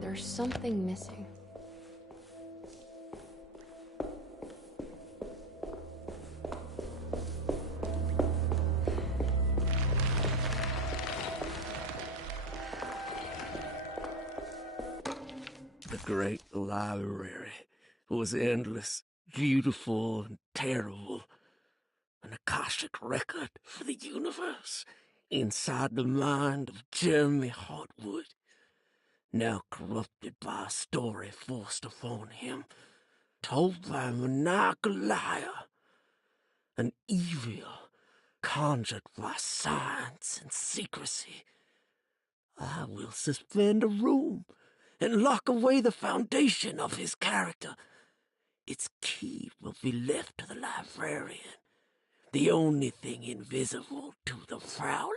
There's something missing. The great library was endless, beautiful, and terrible. An Akashic record for the universe inside the mind of Jeremy Hartwood, now corrupted by a story forced upon him, told by a maniacal liar, an evil conjured by science and secrecy. I will suspend a room and lock away the foundation of his character. Its key will be left to the librarian, the only thing invisible to the Prowler.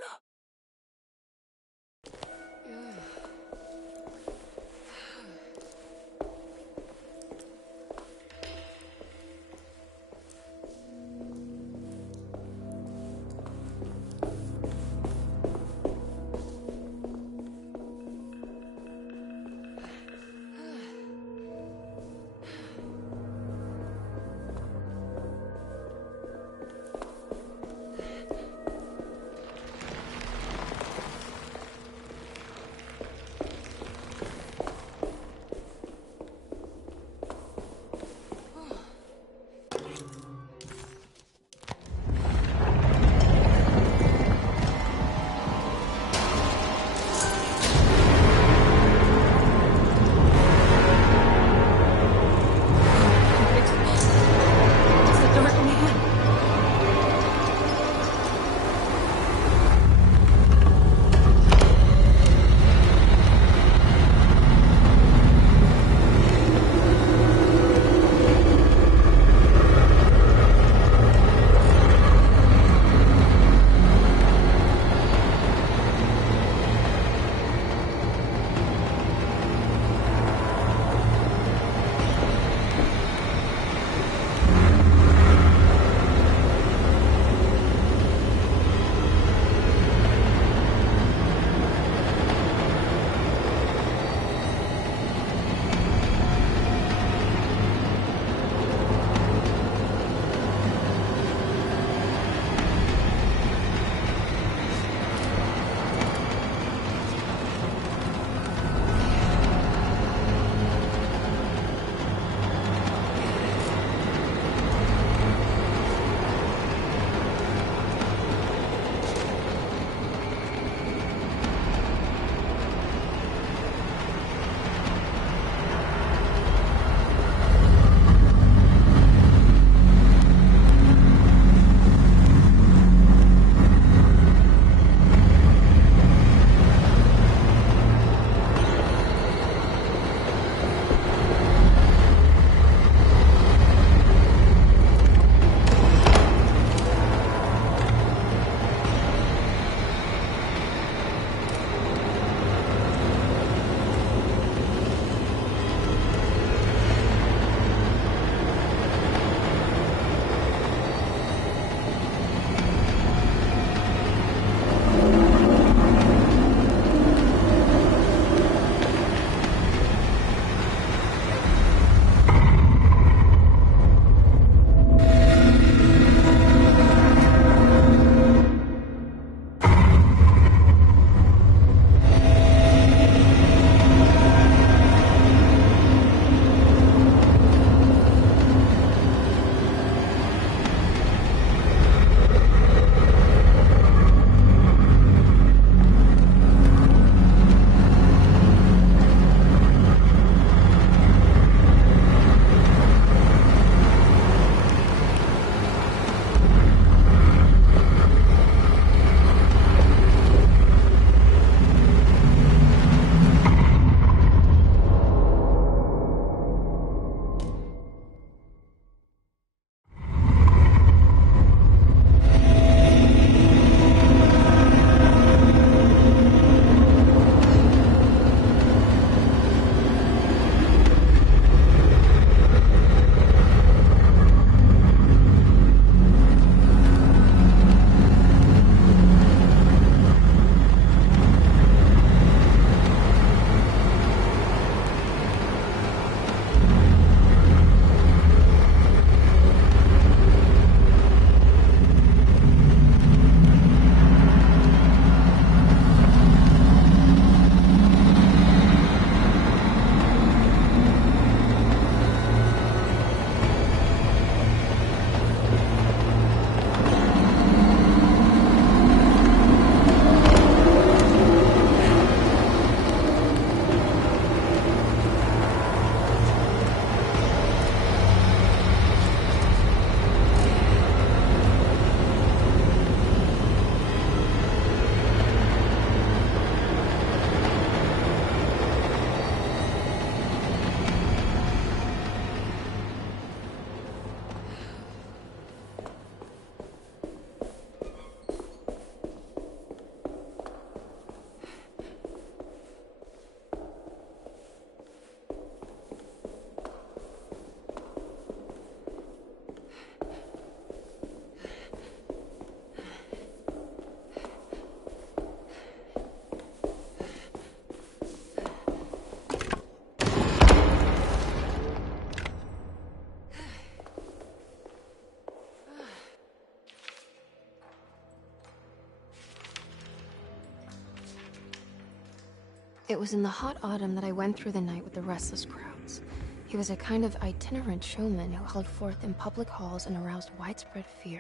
It was in the hot autumn that I went through the night with the restless crowds. He was a kind of itinerant showman who held forth in public halls and aroused widespread fear.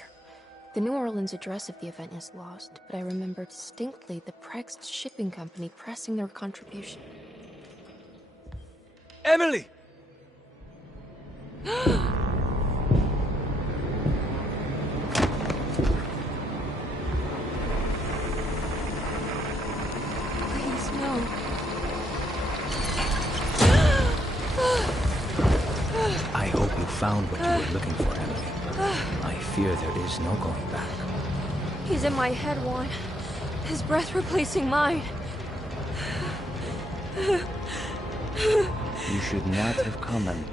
The New Orleans address of the event is lost, but I remember distinctly the Prext Shipping Company pressing their contribution. Emily! Please, no. I hope you found what you were looking for, Emily. I fear there is no going back. He's in my head, Juan. His breath replacing mine. You should not have come, Emily.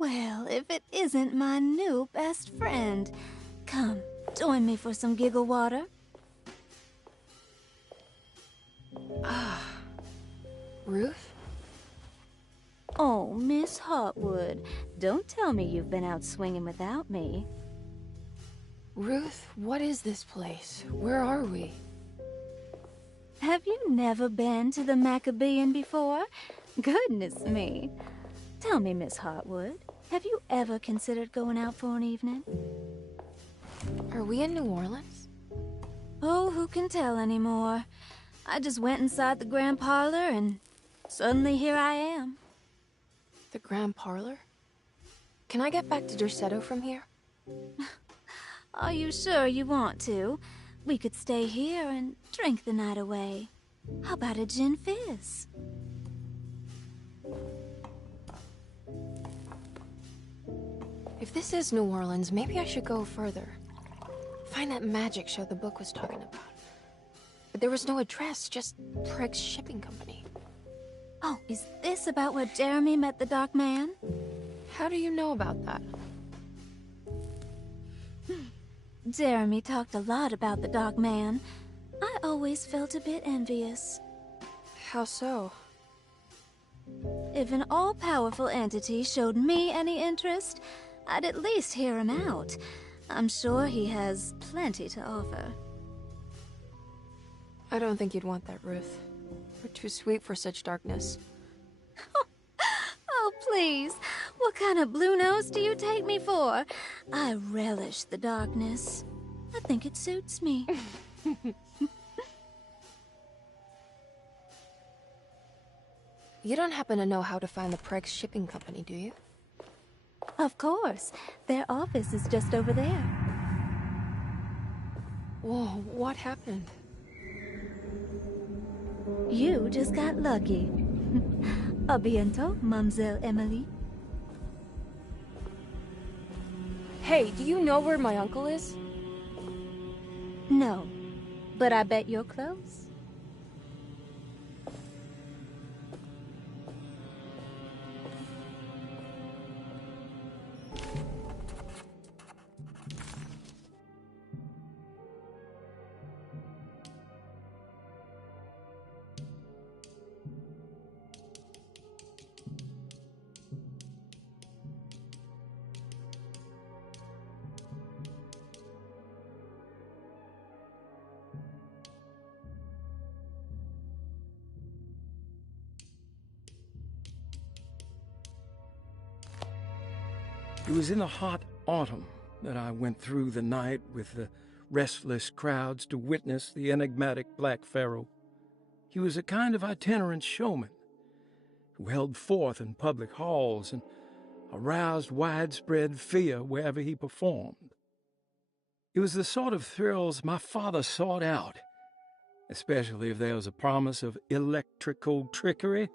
Well, if it isn't my new best friend. Come, join me for some giggle water. Ruth? Oh, Miss Hotwood, don't tell me you've been out swinging without me. Ruth, what is this place? Where are we? Have you never been to the Maccabean before? Goodness me. Tell me, Miss Hotwood, have you ever considered going out for an evening? Are we in New Orleans? Oh, who can tell anymore? I just went inside the Grand Parlor and suddenly here I am. The Grand Parlor? Can I get back to Derceto from here? Are you sure you want to? We could stay here and drink the night away. How about a gin fizz? If this is New Orleans, maybe I should go further. Find that magic show the book was talking about. But there was no address, just Prext Shipping Company. Oh, is this about where Jeremy met the Dark Man? How do you know about that? Jeremy talked a lot about the Dark Man. I always felt a bit envious. How so? If an all-powerful entity showed me any interest, I'd at least hear him out. I'm sure he has plenty to offer. I don't think you'd want that, Ruth. We're too sweet for such darkness. Oh, please. What kind of blue nose do you take me for? I relish the darkness. I think it suits me. You don't happen to know how to find the Prext Shipping Company, do you? Of course. Their office is just over there. Whoa, what happened? You just got lucky. A bientôt, Mademoiselle Emily. Hey, do you know where my uncle is? No, but I bet you're close. It was in the hot autumn that I went through the night with the restless crowds to witness the enigmatic Black Pharaoh. He was a kind of itinerant showman who held forth in public halls and aroused widespread fear wherever he performed. It was the sort of thrills my father sought out, especially if there was a promise of electrical trickery.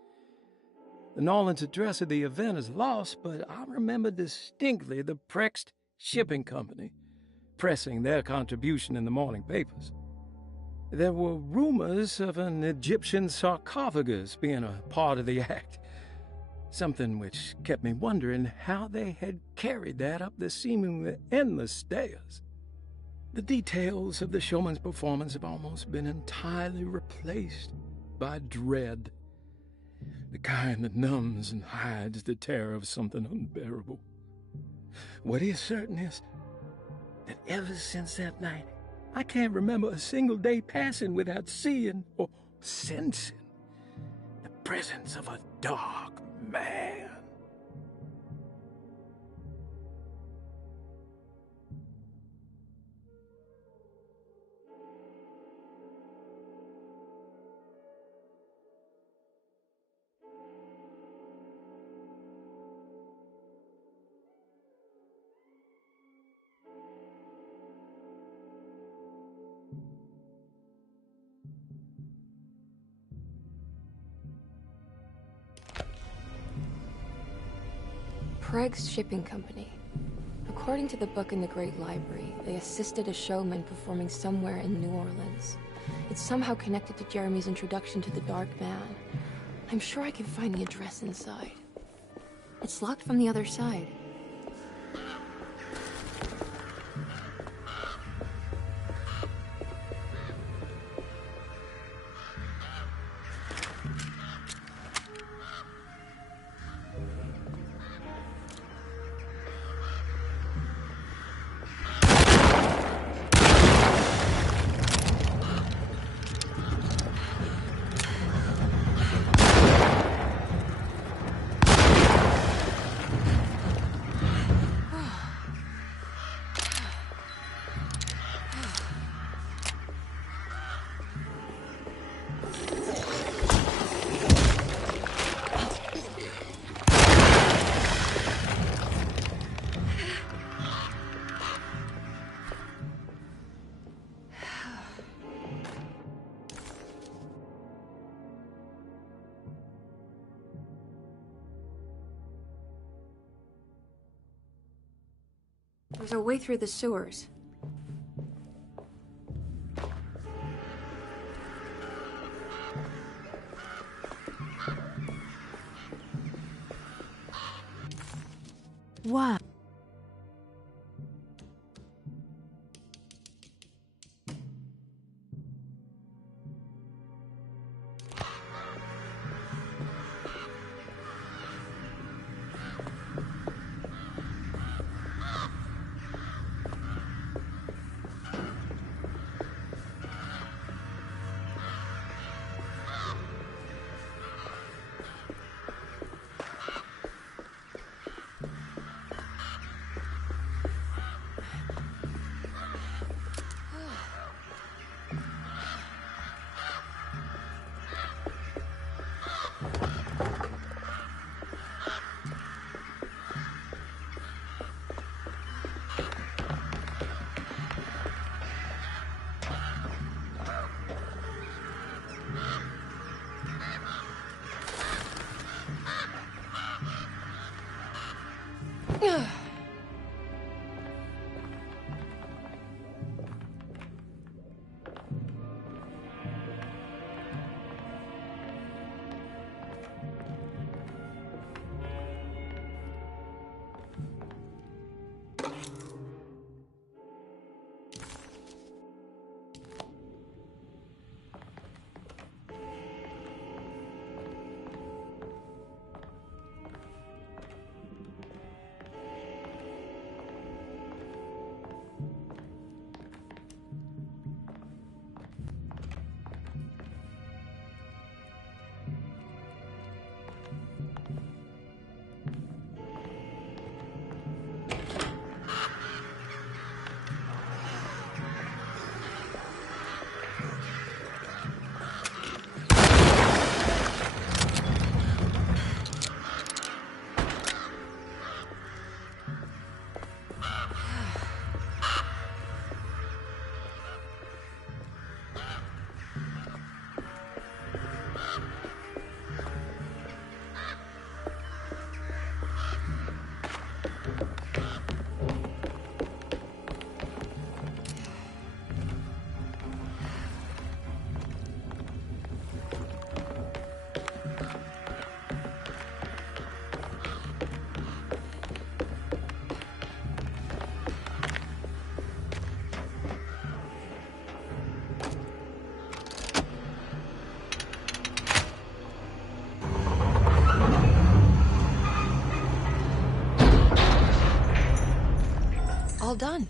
The Nolan's address of the event is lost, but I remember distinctly the Prext Shipping Company pressing their contribution in the morning papers. There were rumors of an Egyptian sarcophagus being a part of the act, something which kept me wondering how they had carried that up the seemingly endless stairs. The details of the showman's performance have almost been entirely replaced by dread, the kind that numbs and hides the terror of something unbearable. What is certain is that ever since that night, I can't remember a single day passing without seeing or sensing the presence of a dark man. Craig's Shipping Company. According to the book in the Great Library, they assisted a showman performing somewhere in New Orleans. It's somehow connected to Jeremy's introduction to the Dark Man. I'm sure I can find the address inside. It's locked from the other side. There's a way through the sewers. Why? all done.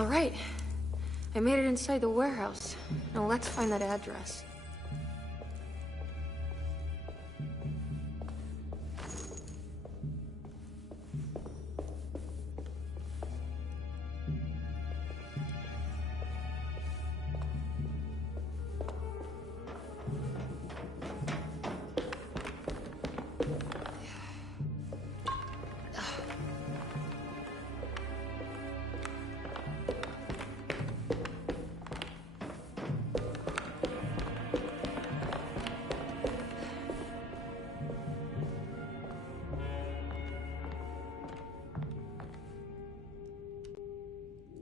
All right. I made it inside the warehouse. Now let's find that address.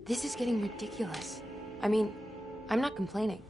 This is getting ridiculous. I mean, I'm not complaining.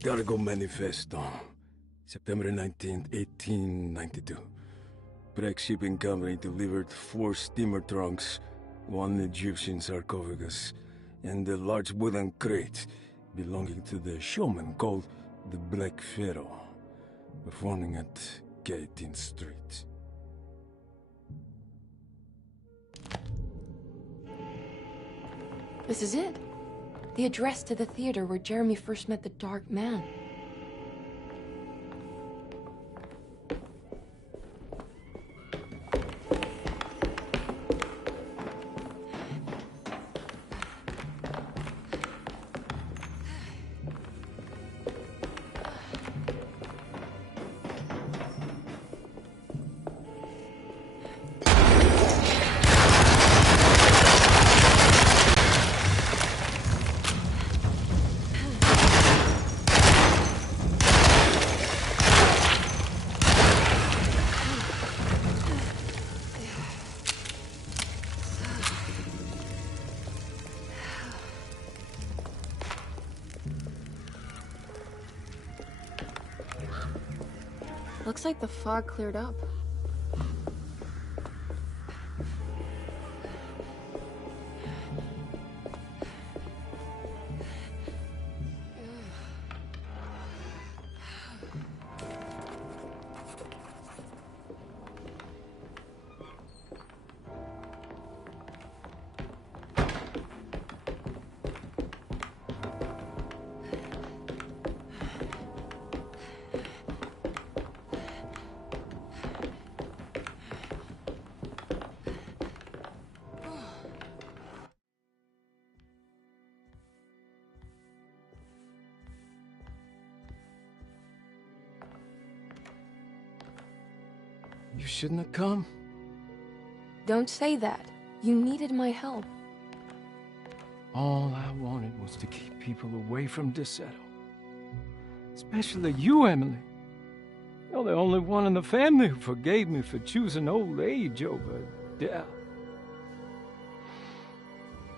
Cargo Manifesto, September 19th, 1892. Breck Shipping Company delivered 4 steamer trunks, 1 Egyptian sarcophagus, and a large wooden crate belonging to the showman called the Black Pharaoh, performing at 18th Street. This is it. The address to the theater where Jeremy first met the Dark Man. Looks like the fog cleared up. You shouldn't have come. Don't say that. You needed my help. All I wanted was to keep people away from Deseto. Especially you, Emily. You're the only one in the family who forgave me for choosing old age over death.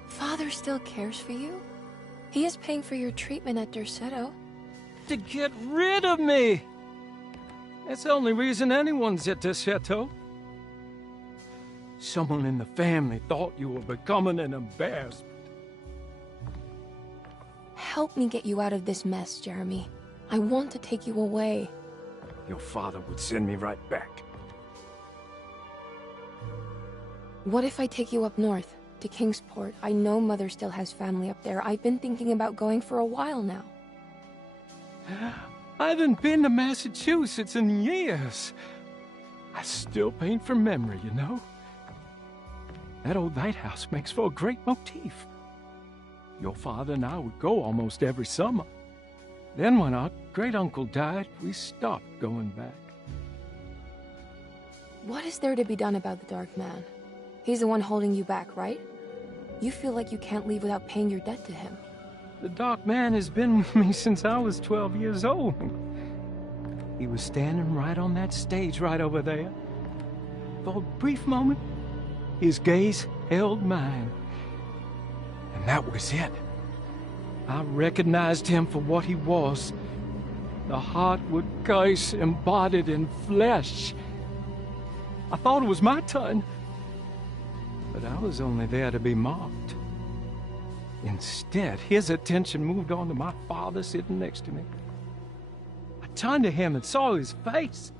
Father still cares for you? He is paying for your treatment at Derceto. To get rid of me! That's the only reason anyone's at Derceto. Someone in the family thought you were becoming an embarrassment. Help me get you out of this mess, Jeremy. I want to take you away. Your father would send me right back. What if I take you up north, to Kingsport? I know Mother still has family up there. I've been thinking about going for a while now. I haven't been to Massachusetts in years. I still paint from memory, you know? That old lighthouse makes for a great motif. Your father and I would go almost every summer. Then when our great-uncle died, we stopped going back. What is there to be done about the Dark Man? He's the one holding you back, right? You feel like you can't leave without paying your debt to him. The Dark Man has been with me since I was 12 years old. He was standing right on that stage right over there. For a brief moment, his gaze held mine. And that was it. I recognized him for what he was. The Heartwood curse embodied in flesh. I thought it was my turn. But I was only there to be mocked. Instead, his attention moved on to my father sitting next to me. I turned to him and saw his face.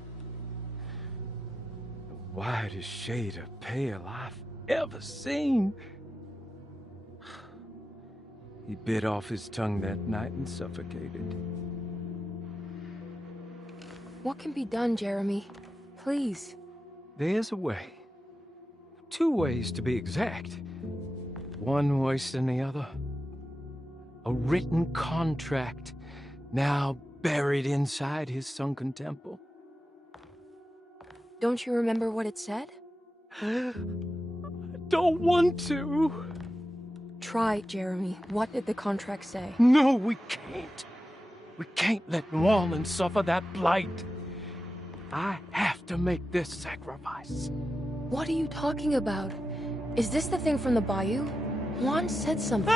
The whitest shade of pale I've ever seen. He bit off his tongue that night and suffocated. What can be done, Jeremy? Please. There's a way. 2 ways to be exact. One worse than the other. A written contract, now buried inside his sunken temple. Don't you remember what it said? I don't want to. Try, Jeremy. What did the contract say? No, we can't. We can't let New Orleans suffer that blight. I have to make this sacrifice. What are you talking about? Is this the thing from the bayou? Juan said something.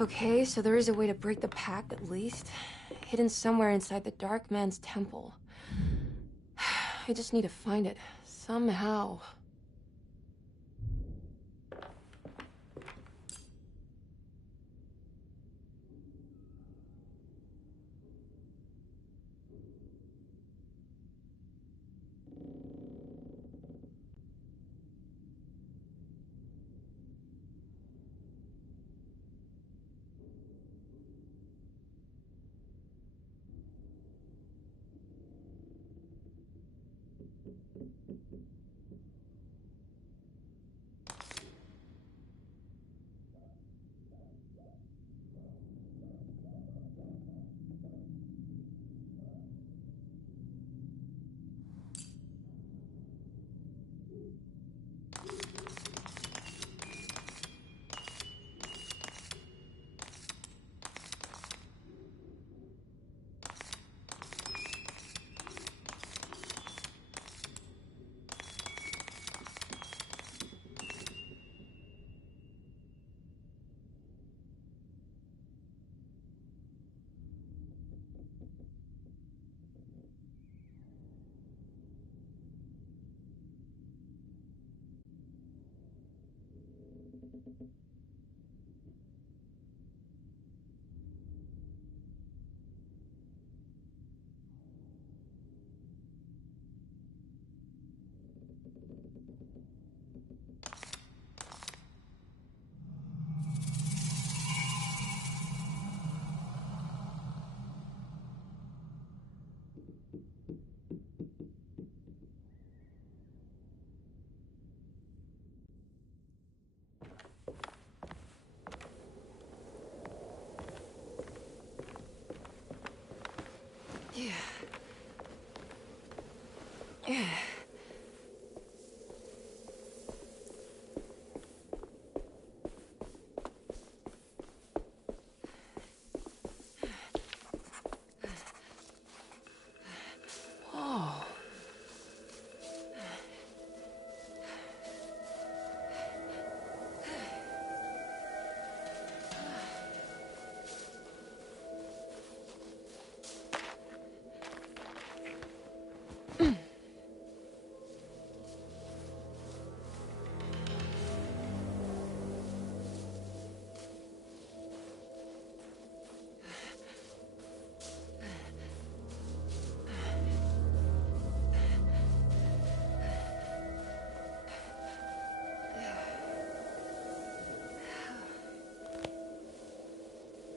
Okay, so there is a way to break the pact at least. Hidden somewhere inside the Dark Man's temple. I just need to find it. Somehow.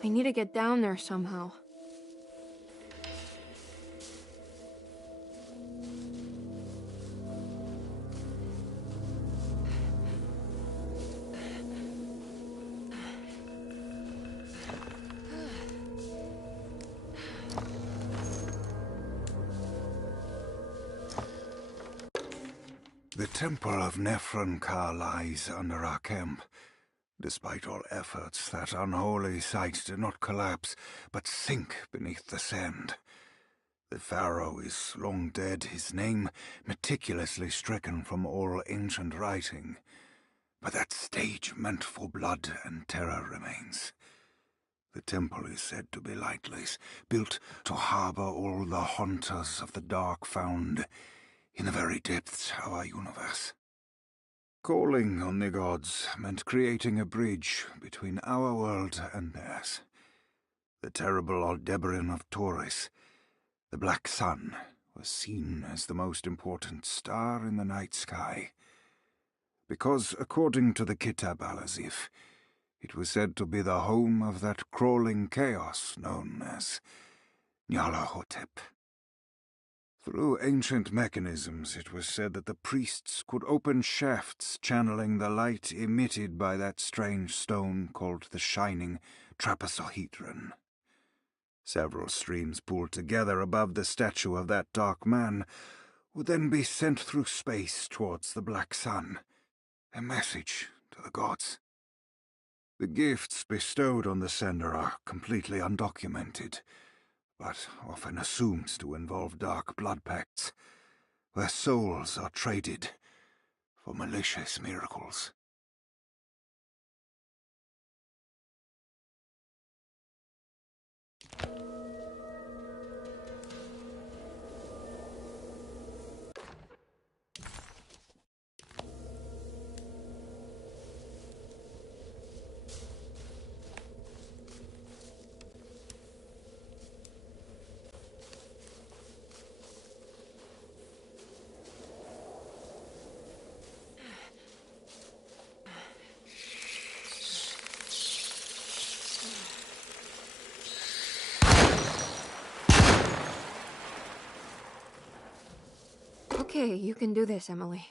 I need to get down there somehow. The Temple of Nephron-Ka lies under our camp. Despite all efforts, that unholy site did not collapse, but sink beneath the sand. The pharaoh is long dead, his name meticulously stricken from all ancient writing. But that stage meant for blood and terror remains. The temple is said to be lightless, built to harbor all the haunters of the dark found in the very depths of our universe. Calling on the gods meant creating a bridge between our world and theirs. The terrible Aldebaran of Taurus, the Black Sun, was seen as the most important star in the night sky, because, according to the Kitab al-Azif, it was said to be the home of that crawling chaos known as Nyarlathotep. Through ancient mechanisms, it was said that the priests could open shafts channeling the light emitted by that strange stone called the Shining Trapezohedron. Several streams pooled together above the statue of that dark man, would then be sent through space towards the Black Sun, a message to the gods. The gifts bestowed on the sender are completely undocumented, but often assumed to involve dark blood pacts, where souls are traded for malicious miracles. Okay, you can do this, Emily.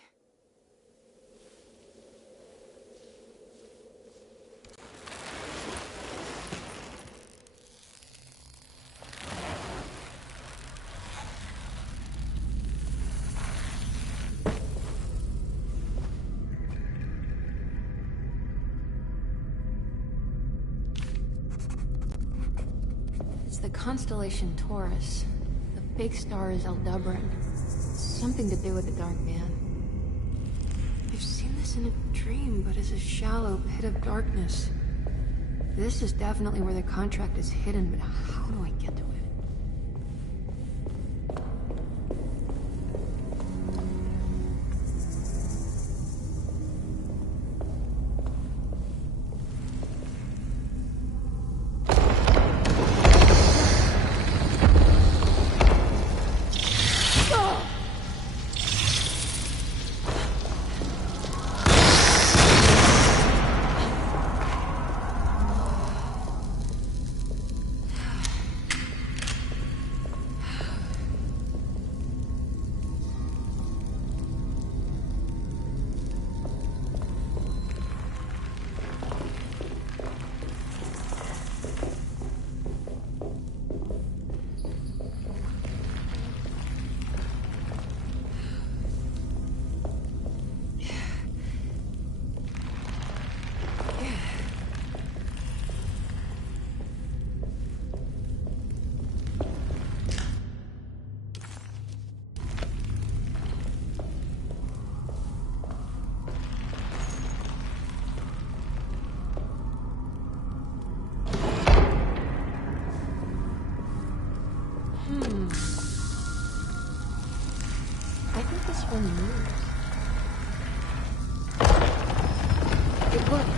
It's the constellation Taurus. The big star is Aldebaran. Something to do with the Dark Man. I've seen this in a dream, but as a shallow pit of darkness. This is definitely where the contract is hidden, but how do I get to it? I think this one moves. It worked.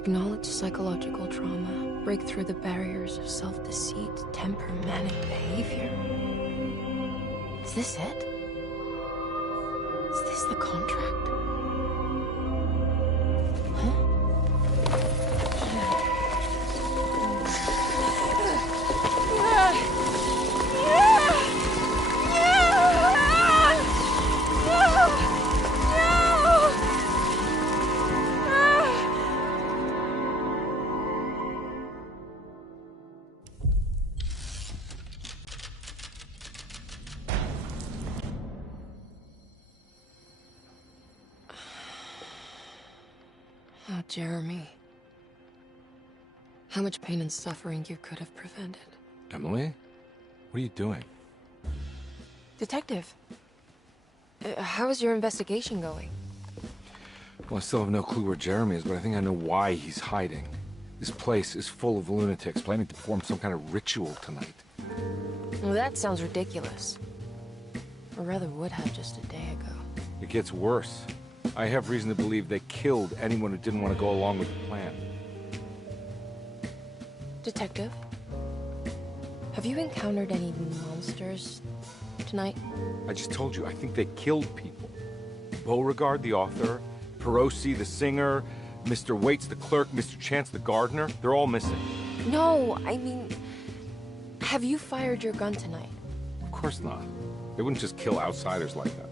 Acknowledge psychological trauma. Break through the barriers of self-deceit, temper, manic behavior. Is this it? Is this the contract? Oh, Jeremy. How much pain and suffering you could have prevented. Emily? What are you doing? Detective, how is your investigation going? Well, I still have no clue where Jeremy is, but I think I know why he's hiding. This place is full of lunatics planning to perform some kind of ritual tonight. Well, that sounds ridiculous. Or rather would have just a day ago. It gets worse. I have reason to believe they killed anyone who didn't want to go along with the plan. Detective, have you encountered any monsters tonight? I just told you, I think they killed people. Beauregard, the author, Perosi, the singer, Mr. Waits, the clerk, Mr. Chance, the gardener, they're all missing. No, I mean, have you fired your gun tonight? Of course not. They wouldn't just kill outsiders like that.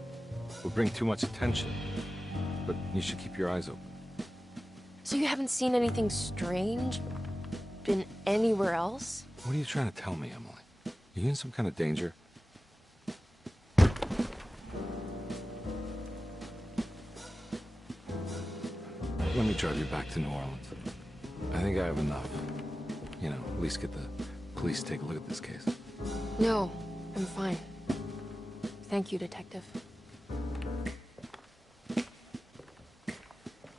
It would bring too much attention. But you should keep your eyes open. So you haven't seen anything strange? Been anywhere else? What are you trying to tell me, Emily? Are you in some kind of danger? Let me drive you back to New Orleans. I think I have enough. You know, at least get the police to take a look at this case. No, I'm fine. Thank you, Detective.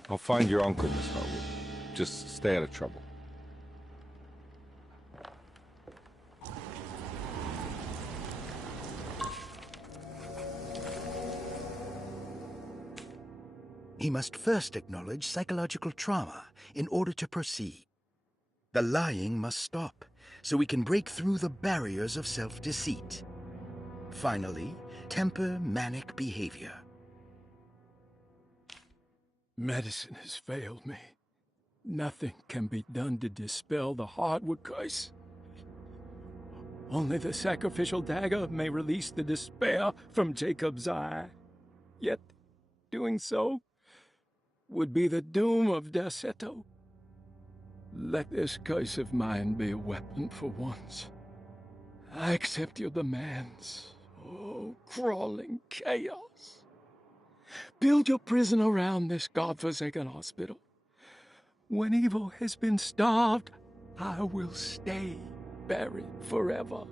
I'll find your uncle, Miss Harwood. Just stay out of trouble. He must first acknowledge psychological trauma in order to proceed. The lying must stop, so we can break through the barriers of self-deceit. Finally, temper manic behavior. Medicine has failed me. Nothing can be done to dispel the Hardwood curse. Only the sacrificial dagger may release the despair from Jacob's eye. Yet, doing so would be the doom of Derceto. Let this curse of mine be a weapon for once. I accept your demands. Oh, crawling chaos. Build your prison around this godforsaken hospital. When evil has been starved, I will stay buried forever.